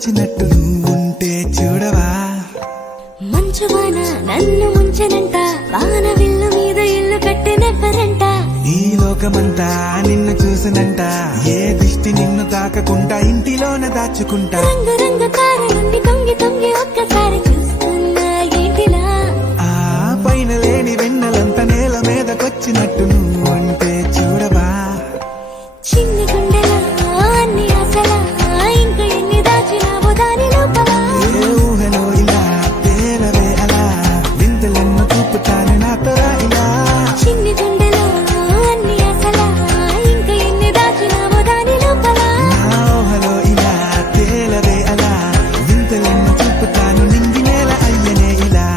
కొచ్చినట్టు నువ్వుంటే చూడవా. మంచువాన నన్ను ముంచనంట, వాన విల్లు మీద ఇల్లు కట్టినెవ్వరంట. ఈ లోకమంతా నిన్ను చూసినంట, ఏ దిష్టి నిన్ను తాకకుండా ఇంటిలోన దాచుకుంటా. రంగు రంగు తారలన్నీ తొంగి తొంగి ఒక్కసారి చూస్తున్నా ఏంటిలా. ఆ పైన లేని వెన్నెలంత నేల మీదకొచ్చినట్టు నువ్వుంటే చూడవా. చిన్ని గుండెలా అన్ని ఆశలా, ఇంకా ఎన్ని దాచినావో దాని లోపల. ఏ ఊహలో ఇలా తేలవే అలా, వింతలెన్నో చూపుతాను నాతో రా ఇలా. చిన్ని గుండెలో అన్ని ఆశలా, ఇంకా ఎన్ని దాచినావో దాని లోపల. నా ఊహలో ఇలా తేలవే అలా, వింతలెన్నో చూపుతాను నింగి నేల అయ్యనే ఇలా.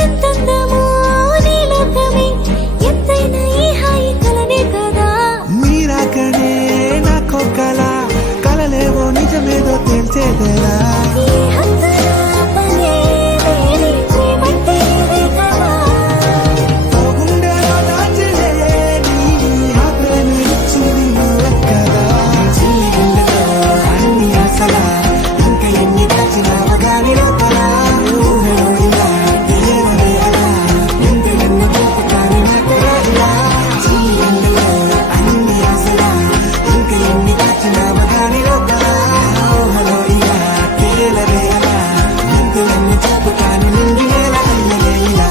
ఎంతందమో నీ లోకమే, ఎంతైనా ఈ హాయి కలనే కదా. మీరాకనే నాకో కల, కలలేవో నిజమేదో తెలిసేదేలా. ఈ హద్దుల పనే లేని ప్రేమంటే ఇదే కదా. ఓ గుండెలో దాచలేని ఆ ప్రేమ ఇచ్చింది నువ్వే కదా. చిన్ని గుండెలో అన్ని ఆశలా, ఇంకా ఎన్ని దాచినావో దాని లోపల. ఊహలో ఇలా తేలవే అలా, వింతలెన్నో చూపుతాను నాతో రా ఇలా. చిన్ని గుండెలో అన్ని ఆశలా, ఇంకా ఎన్ని దాచినావో దాని లోపల. ఊహలో ఇలా తేలవే అలా, వింతలెన్నో చూపుతాను నింగి నేల అయ్యనే ఇలా.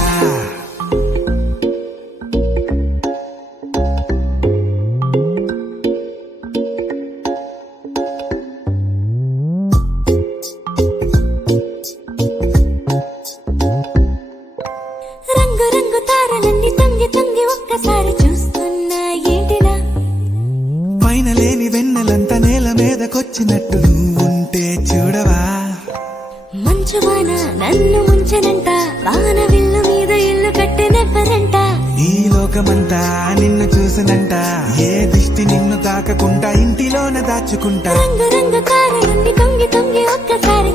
రంగు రంగు తారలన్నీ తొంగి తొంగి ఒక్కసారి చూస్తున్నా ఏంటిలా. పైన లేని వెన్నెలంత నేల మీదకొచ్చినట్టు నువ్వుంటే చూడవా. మంచువాన నన్ను ముంచనంట, వాన విల్లు మీద ఇల్లు కట్టినెవ్వరంట. ఈ లోకమంతా నిన్ను చూసినంట, ఏ దిష్టి నిన్ను తాకకుండా ఇంటిలోన దాచుకుంటా. రంగు రంగు తారలన్నీ తొంగి తొంగి ఒక్కసారి